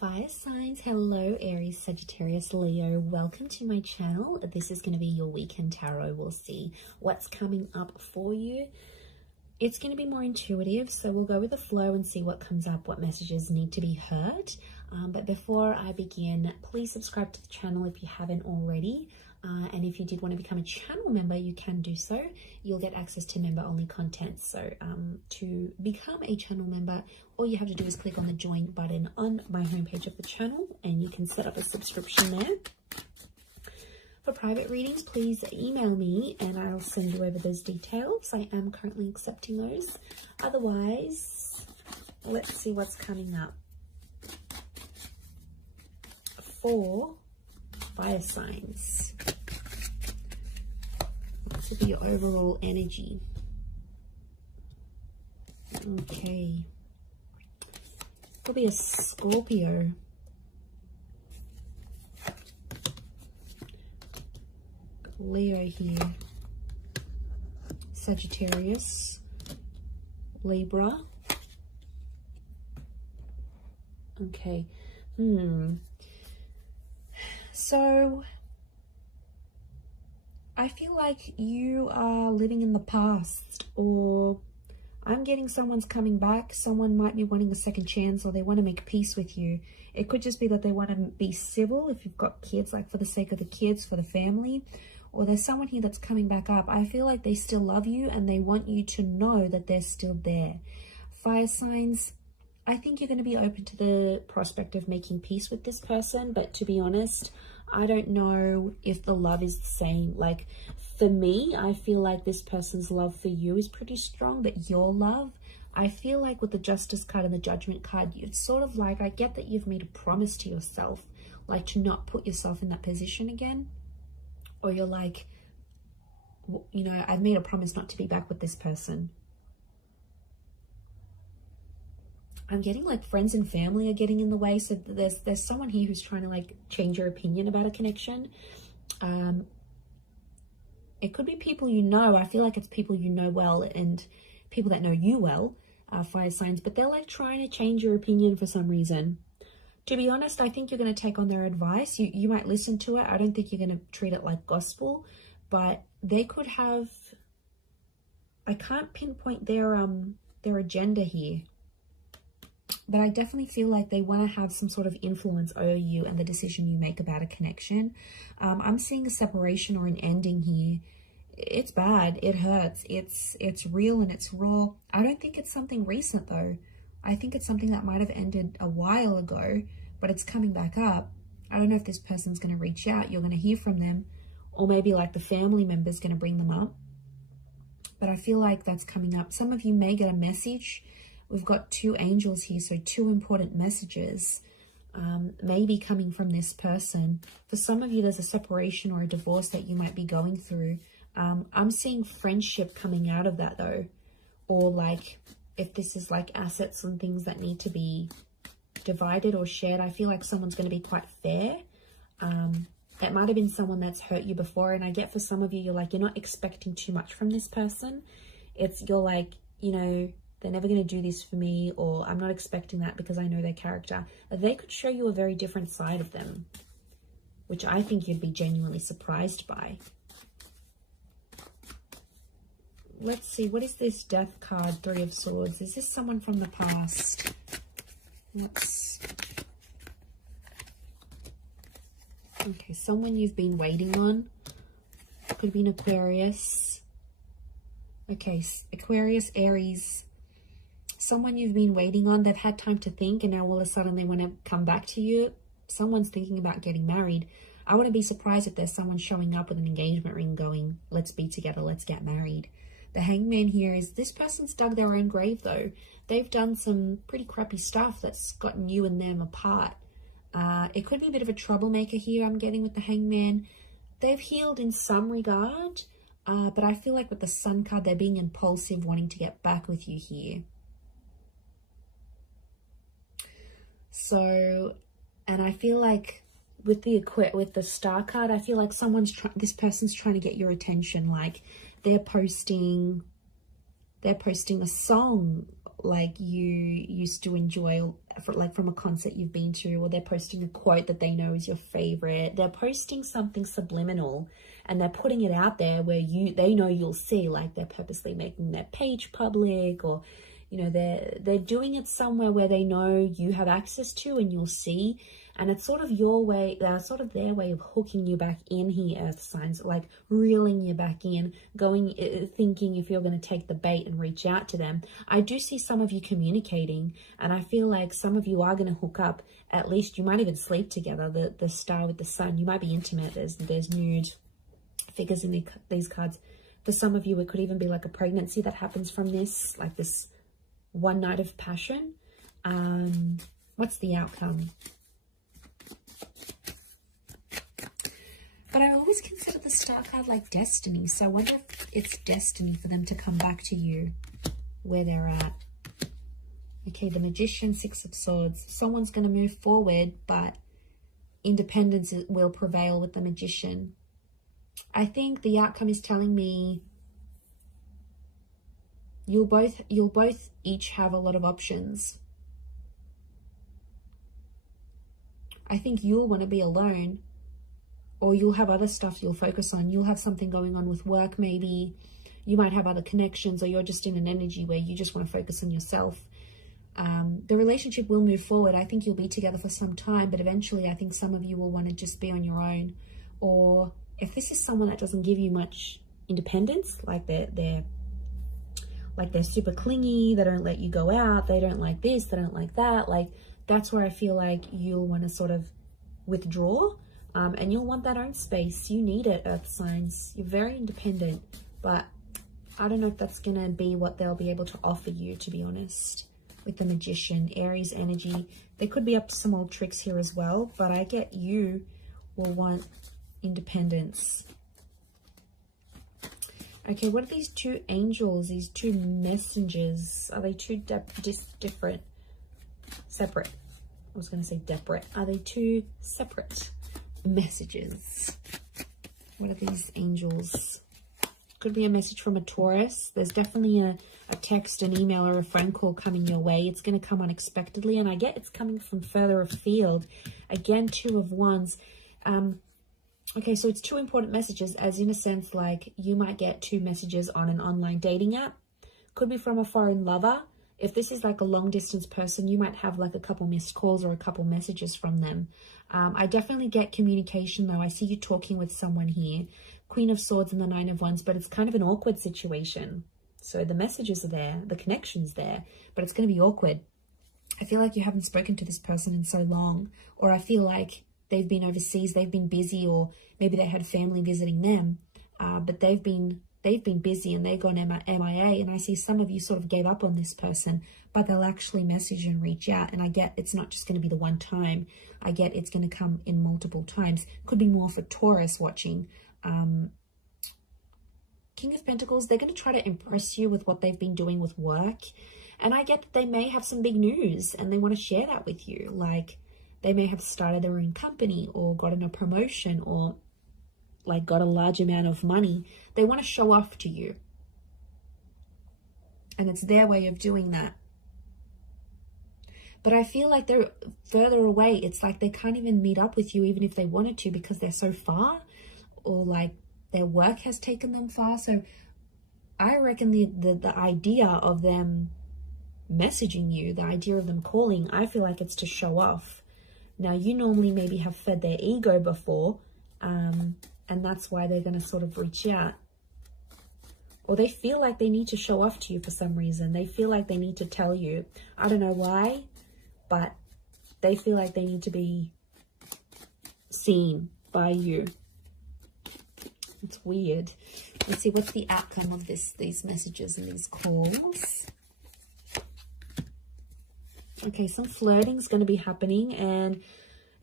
Fire signs, hello Aries, Sagittarius, Leo. Welcome to my channel. This is going to be your weekend tarot. We'll see what's coming up for you. It's going to be more intuitive, so we'll go with the flow and see what comes up, what messages need to be heard. But before I begin, please subscribe to the channel if you haven't already. And if you did want to become a channel member, you can do so. You'll get access to member-only content. So to become a channel member, all you have to do is click on the join button on my homepage of the channel, and you can set up a subscription there. For private readings, please email me and I'll send you over those details. I am currently accepting those. Otherwise, let's see what's coming up for fire signs. This will be your overall energy. Okay. Could be a Scorpio. Leo here. Sagittarius. Libra. Okay. So I feel like you are living in the past, or I'm getting someone's coming back. Someone might be wanting a second chance, or they want to make peace with you. It could just be that they want to be civil if you've got kids, like for the sake of the kids, for the family. Or there's someone here that's coming back up. I feel like they still love you and they want you to know that they're still there. Fire signs, I think you're going to be open to the prospect of making peace with this person. But to be honest, I don't know if the love is the same. Like for me, I feel like this person's love for you is pretty strong, but your love, I feel like with the Justice card and the Judgment card, it's sort of like, I get that you've made a promise to yourself, like to not put yourself in that position again. Or you're like, you know, I've made a promise not to be back with this person. I'm getting like friends and family are getting in the way. So there's someone here who's trying to like change your opinion about a connection. It could be people you know. I feel like it's people you know well and people that know you well, fire signs. But they're like trying to change your opinion for some reason. To be honest, I think you're going to take on their advice. You might listen to it. I don't think you're going to treat it like gospel. But they could have... I can't pinpoint their agenda here. But I definitely feel like they want to have some sort of influence over you and the decision you make about a connection. I'm seeing a separation or an ending here. It's bad. It hurts. It's real and it's raw. I don't think it's something recent though. I think it's something that might have ended a while ago, but it's coming back up. I don't know if this person's going to reach out. You're going to hear from them, or maybe like the family member's going to bring them up. But I feel like that's coming up. Some of you may get a message. We've got two angels here, so two important messages maybe coming from this person. For some of you, there's a separation or a divorce that you might be going through. I'm seeing friendship coming out of that though, or like if this is like assets and things that need to be divided or shared, I feel like someone's going to be quite fair. That might have been someone that's hurt you before, and I get for some of you, you're like, you're not expecting too much from this person. You're like, you know, they're never going to do this for me, or I'm not expecting that because I know their character. They could show you a very different side of them, which I think you'd be genuinely surprised by. Let's see, what is this Death card, Three of Swords? Is this someone from the past? Okay, someone you've been waiting on. Could be an Aquarius. Okay, Aquarius, Aries. Someone you've been waiting on. They've had time to think, and now all of a sudden they want to come back to you. Someone's thinking about getting married. I wouldn't be surprised if there's someone showing up with an engagement ring going, let's be together, let's get married. The Hangman here is this person's dug their own grave though. They've done some pretty crappy stuff that's gotten you and them apart. It could be a bit of a troublemaker here, I'm getting with the Hangman. They've healed in some regard, but I feel like with the Sun card, they're being impulsive, wanting to get back with you here. So, and I feel like with the Star card, I feel like this person's trying to get your attention. Like they're posting a song like you used to enjoy, like from a concert you've been to, or they're posting a quote that they know is your favorite. They're posting something subliminal and they're putting it out there where they know you'll see, like they're purposely making their page public, or you know, they're doing it somewhere where they know you have access to and you'll see. And it's sort of your way, sort of their way of hooking you back in here, earth signs, like reeling you back in, thinking if you're going to take the bait and reach out to them. I do see some of you communicating, and I feel like some of you are going to hook up. At least you might even sleep together. The star with the sun, you might be intimate. There's nude figures in these cards. For some of you, it could even be like a pregnancy that happens from this, like this one night of passion. What's the outcome? But I always consider the star card like destiny. So I wonder if it's destiny for them to come back to you where they're at. Okay, the Magician, Six of Swords. Someone's going to move forward, but independence will prevail with the Magician. I think the outcome is telling me you'll both each have a lot of options. I think you'll want to be alone, or you'll have other stuff you'll focus on. You'll have something going on with work, maybe. You might have other connections, or you're just in an energy where you just want to focus on yourself. The relationship will move forward. I think you'll be together for some time, but eventually I think some of you will want to just be on your own. Or if this is someone that doesn't give you much independence, like they're super clingy, they don't let you go out, they don't like this, they don't like that, like that's where I feel like you'll want to sort of withdraw. And you'll want that own space. You need it, earth signs. You're very independent, but I don't know if that's going to be what they'll be able to offer you, to be honest. With the Magician, Aries energy, they could be up to some old tricks here as well, but I get you will want independence. Okay, what are these two angels, these two messengers? Are they two different? Separate. I was going to say separate. Are they two separate messages? What are these angels? Could be a message from a Taurus. There's definitely a text, an email, or a phone call coming your way. It's going to come unexpectedly, and I get it's coming from further afield. Again, Two of Wands. Okay, so it's two important messages, as in a sense, like you might get two messages on an online dating app. Could be from a foreign lover. If this is like a long distance person, you might have like a couple missed calls or a couple messages from them. I definitely get communication though. I see you talking with someone here. Queen of Swords and the Nine of Wands, but it's kind of an awkward situation. So the messages are there, the connection's there, but it's going to be awkward. I feel like you haven't spoken to this person in so long, or I feel like they've been overseas, they've been busy, or maybe they had family visiting them, but they've been busy and they've gone MIA, and I see some of you sort of gave up on this person, but they'll actually message and reach out, and I get it's not just going to be the one time. I get it's going to come in multiple times. Could be more for Taurus watching. King of Pentacles, they're going to try to impress you with what they've been doing with work, and I get that they may have some big news and they want to share that with you. Like they may have started their own company or gotten a promotion or like got a large amount of money. They want to show off to you, and it's their way of doing that. But I feel like they're further away. It's like they can't even meet up with you even if they wanted to, because they're so far, or like their work has taken them far. So I reckon the idea of them messaging you, the idea of them calling, I feel like it's to show off. Now, you normally maybe have fed their ego before, and that's why they're going to sort of reach out. Or they feel like they need to show off to you for some reason. They feel like they need to tell you. I don't know why, but they feel like they need to be seen by you. It's weird. Let's see, what's the outcome of these messages and these calls? Okay, some flirting is going to be happening, and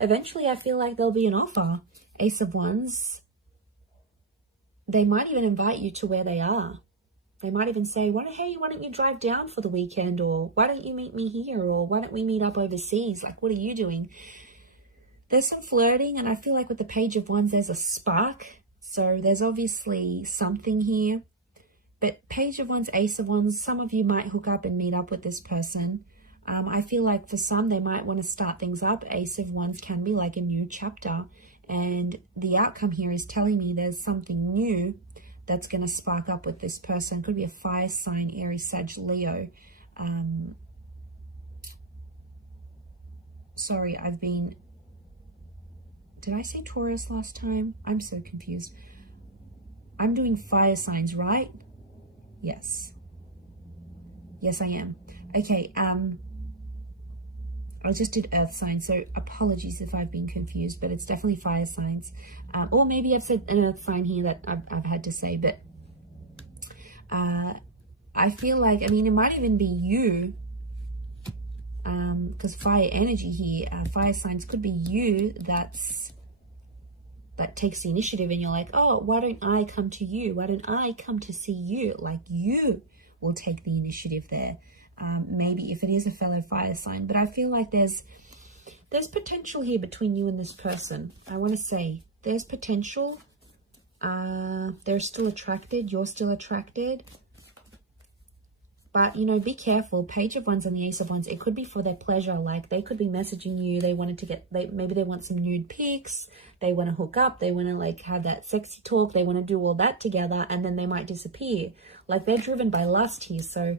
eventually I feel like there'll be an offer. Ace of Wands. They might even invite you to where they are. They might even say, hey, why don't you drive down for the weekend? Or why don't you meet me here? Or why don't we meet up overseas? Like, what are you doing? There's some flirting, and I feel like with the Page of Wands, there's a spark. So there's obviously something here. But Page of Wands, Ace of Wands, some of you might hook up and meet up with this person. I feel like for some, they might want to start things up. Ace of Wands can be like a new chapter. And the outcome here is telling me there's something new that's going to spark up with this person. Could be a fire sign, Aries, Sag, Leo. Sorry, did I say Taurus last time? I'm so confused. I'm doing fire signs, right? Yes. Yes, I am. Okay, I just did earth signs, so apologies if I've been confused, but it's definitely fire signs. Or maybe I've said an earth sign here that I've had to say, but I feel like, I mean, it might even be you, because fire energy here, fire signs could be you that takes the initiative, and you're like, oh, why don't I come to you? Why don't I come to see you? Like, you will take the initiative there. Maybe if it is a fellow fire sign, but I feel like there's potential here between you and this person. I want to say there's potential. They're still attracted. You're still attracted. But, you know, be careful. Page of Wands and the Ace of Wands, it could be for their pleasure. Like, they could be messaging you. They wanted to maybe they want some nude pics. They want to hook up. They want to, like, have that sexy talk. They want to do all that together, and then they might disappear. Like, they're driven by lust here. So,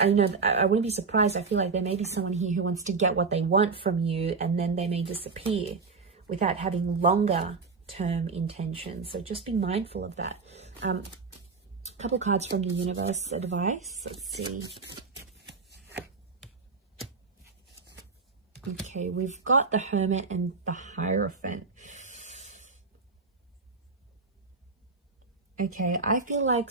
I know, I wouldn't be surprised. I feel like there may be someone here who wants to get what they want from you, and then they may disappear without having longer term intentions. So just be mindful of that. Couple cards from the universe advice. Let's see. Okay, we've got the Hermit and the Hierophant. Okay, I feel like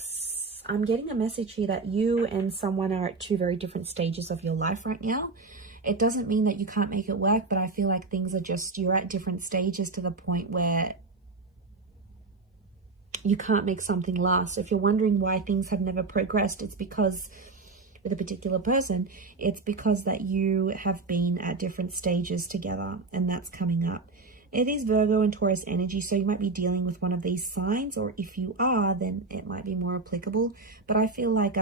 I'm getting a message here that you and someone are at two very different stages of your life right now. It doesn't mean that you can't make it work, but I feel like things are just, you're at different stages to the point where you can't make something last. So if you're wondering why things have never progressed, it's because with a particular person, it's because that you have been at different stages together, and that's coming up. It is Virgo and Taurus energy, so you might be dealing with one of these signs, or if you are, then it might be more applicable. But I feel like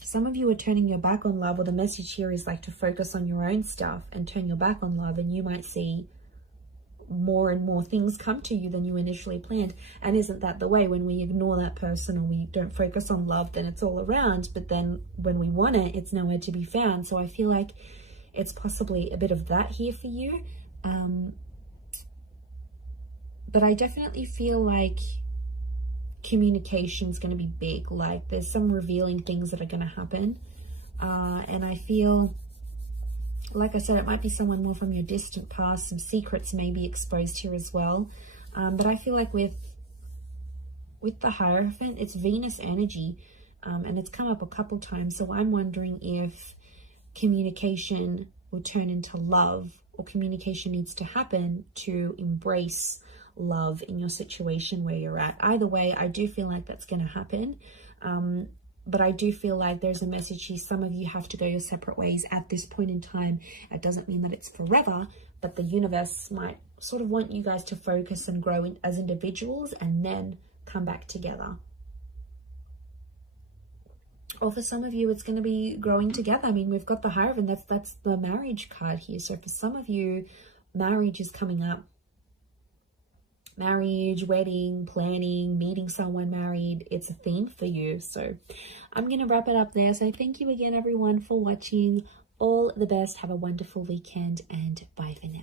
some of you are turning your back on love, or the message here is like to focus on your own stuff and turn your back on love, and you might see more and more things come to you than you initially planned. And isn't that the way? When we ignore that person or we don't focus on love, then it's all around, but then when we want it, it's nowhere to be found. So I feel like it's possibly a bit of that here for you. But I definitely feel like communication is going to be big. Like, there's some revealing things that are going to happen, and I feel, like I said, it might be someone more from your distant past. Some secrets may be exposed here as well. But I feel like with the Hierophant, it's Venus energy, and it's come up a couple times. So I'm wondering if communication will turn into love, or communication needs to happen to embrace love in your situation where you're at. Either way, I do feel like that's going to happen. But I do feel like there's a message here. Some of you have to go your separate ways at this point in time. It doesn't mean that it's forever, but the universe might sort of want you guys to focus and grow as individuals and then come back together. Or for some of you, it's going to be growing together. I mean, we've got the Hierophant. That's the marriage card here. So for some of you, marriage is coming up. Marriage, wedding, planning, meeting someone married. It's a theme for you. So I'm going to wrap it up there. So thank you again, everyone, for watching. All the best. Have a wonderful weekend, and bye for now.